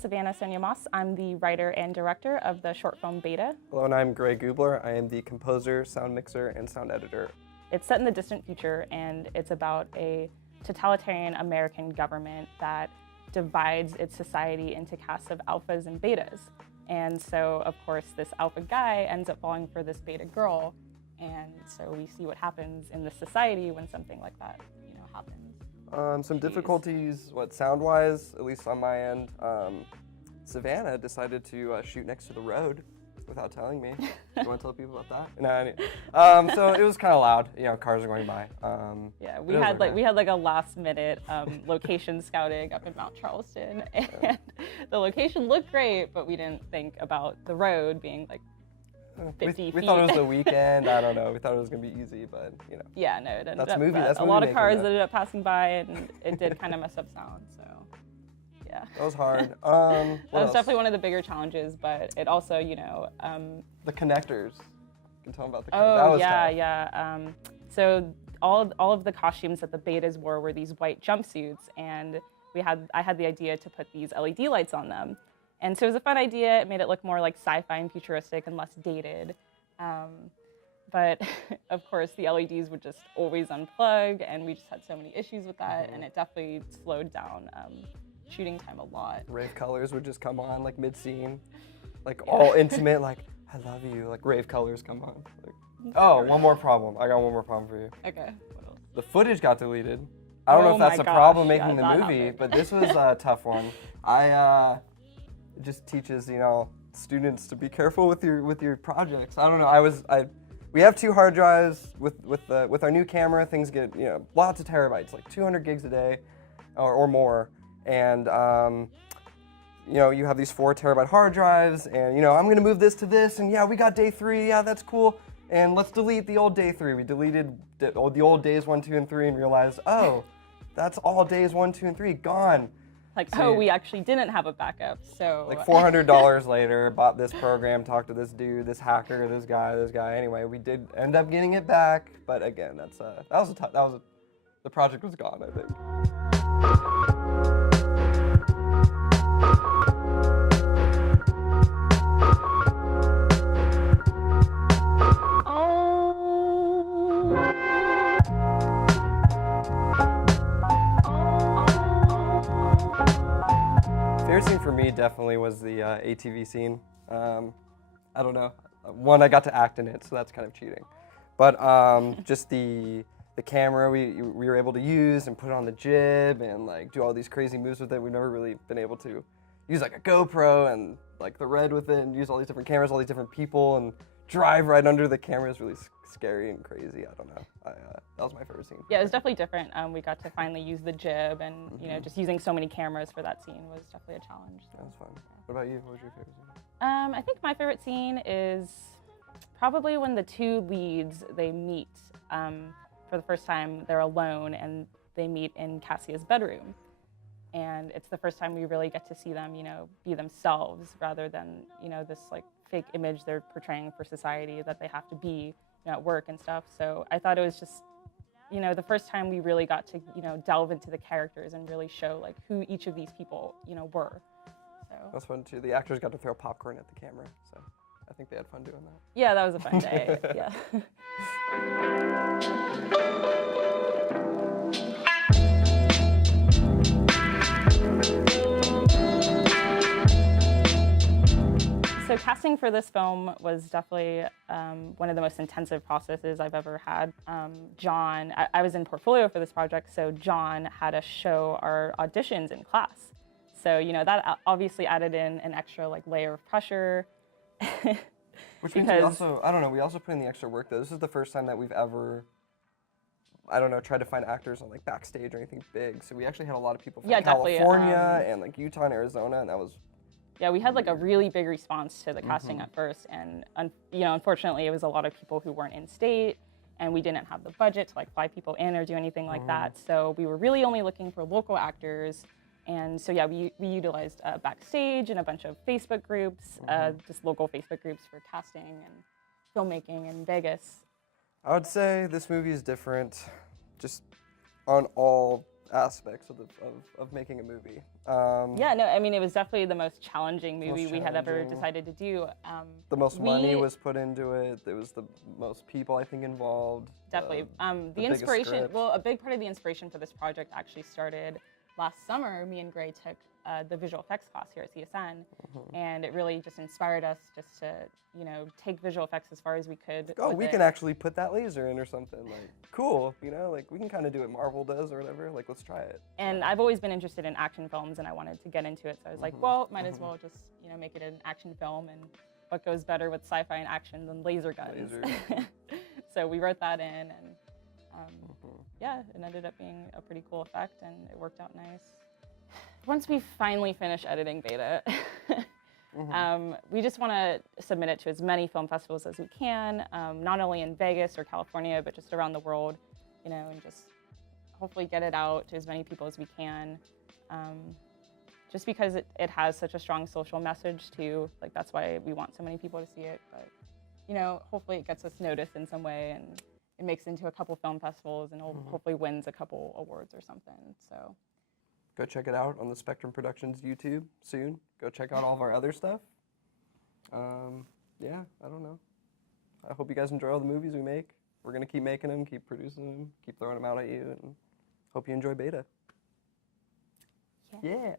Savannah Mosse. I'm the writer and director of the short film Beta. Hello, and I'm Gubler. I am the composer, sound mixer, and sound editor. It's set in the distant future, and it's about a totalitarian American government that divides its society into castes of alphas and betas. And so, of course, this alpha guy ends up falling for this beta girl, and so we see what happens in the society when something like that, happens. Some difficulties, sound-wise, at least on my end. Savannah decided to shoot next to the road without telling me. You want to tell people about that? No, so it was kind of loud. Cars are going by. Yeah, we had a last-minute location scouting up in Mount Charleston, and the location looked great, but we didn't think about the road being like 50 feet. We thought it was the weekend. I don't know. We thought it was going to be easy, but Yeah, no, it ended that's up. Movie. That's a lot of cars ended up passing by, and it did kind of mess up sound. So, yeah. That was hard. That was definitely one of the bigger challenges, but it also, the connectors. You can tell them about the connectors. Oh, that was tough. yeah. So all of the costumes that the betas wore were these white jumpsuits, and I had the idea to put these LED lights on them. And so it was a fun idea. It made it look more like sci-fi and futuristic and less dated. But of course, the LEDs would just always unplug, and we just had so many issues with that, and it definitely slowed down shooting time a lot. Rave colors would just come on like mid-scene, all intimate, like I love you, like rave colors come on. One more problem. I got one more problem for you. Okay. What else? The footage got deleted. I don't know if that's a problem making the movie, but this was a tough one. It just teaches students to be careful with your projects. I don't know. We have 2 hard drives with our new camera. Things get lots of terabytes, like 200 gigs a day, or more. And you have these 4 terabyte hard drives, and I'm gonna move this to this, and we got day 3. Yeah, that's cool. And let's delete the old day 3. We deleted the old days 1, 2, and 3, and realized, oh, that's all days 1, 2, and 3 gone. We actually didn't have a backup, so... Like $400 later, bought this program, talked to this dude, this hacker, this guy. Anyway, we did end up getting it back, but again, the project was gone, I think. Favorite scene for me definitely was the ATV scene. I don't know. One, I got to act in it, so that's kind of cheating. But just the camera we were able to use and put it on the jib and do all these crazy moves with it. We've never really been able to use a GoPro and the red with it and use all these different cameras, all these different people, and drive right under the camera is really scary and crazy. I don't know. That was my favorite scene. Yeah, it was definitely different. We got to finally use the jib, and just using so many cameras for that scene was definitely a challenge. That was fun. What about you? What was your favorite scene? I think my favorite scene is probably when the 2 leads, they meet for the first time. They're alone, and they meet in Cassia's bedroom. And it's the first time we really get to see them, be themselves rather than, this fake image they're portraying for society that they have to be at work and stuff. So I thought it was just, the first time we really got to, delve into the characters and really show who each of these people, were. So that was fun too. The actors got to throw popcorn at the camera, so I think they had fun doing that. Yeah, that was a fun day. Yeah. So casting for this film was definitely one of the most intensive processes I've ever had. John, I was in portfolio for this project, so John had us show our auditions in class. So, that obviously added in an extra layer of pressure. Which means we also put in the extra work though. This is the first time that we've ever, tried to find actors on backstage or anything big. So we actually had a lot of people from California and Utah and Arizona, and that was... Yeah, we had a really big response to the casting at first, and unfortunately it was a lot of people who weren't in state, and we didn't have the budget to fly people in or do anything like that. So we were really only looking for local actors, and so we utilized Backstage and a bunch of Facebook groups, just local Facebook groups for casting and filmmaking in Vegas. I would say this movie is different, just on all aspects of making a movie. Yeah, no, I mean, it was definitely the most challenging movie we had ever decided to do. The most money was put into it. There was the most people, I think, involved. Definitely. The inspiration, well, a big part of the inspiration for this project actually started last summer. Me and Gray took the visual effects class here at CSN, and it really just inspired us just to, you know, take visual effects as far as we could. Oh, we can actually put that laser in or something. Like, cool, you know, like we can kind of do what Marvel does or whatever. Like, let's try it. And I've always been interested in action films, and I wanted to get into it, so I was like, well, might as well just, you know, make it an action film, and what goes better with sci-fi and action than laser guns? So we wrote that in, and yeah, it ended up being a pretty cool effect, and it worked out nice. Once we finally finish editing Beta, we just want to submit it to as many film festivals as we can, not only in Vegas or California, but just around the world, you know, and just hopefully get it out to as many people as we can. Just because it has such a strong social message too, like that's why we want so many people to see it. But, you know, hopefully it gets us noticed in some way, and it makes it into a couple film festivals, and hopefully wins a couple awards or something, so. Go check it out on the Spectrum Productions YouTube soon. Go check out all of our other stuff. Yeah, I don't know. I hope you guys enjoy all the movies we make. We're going to keep making them, keep producing them, keep throwing them out at you, and hope you enjoy Beta. Yeah.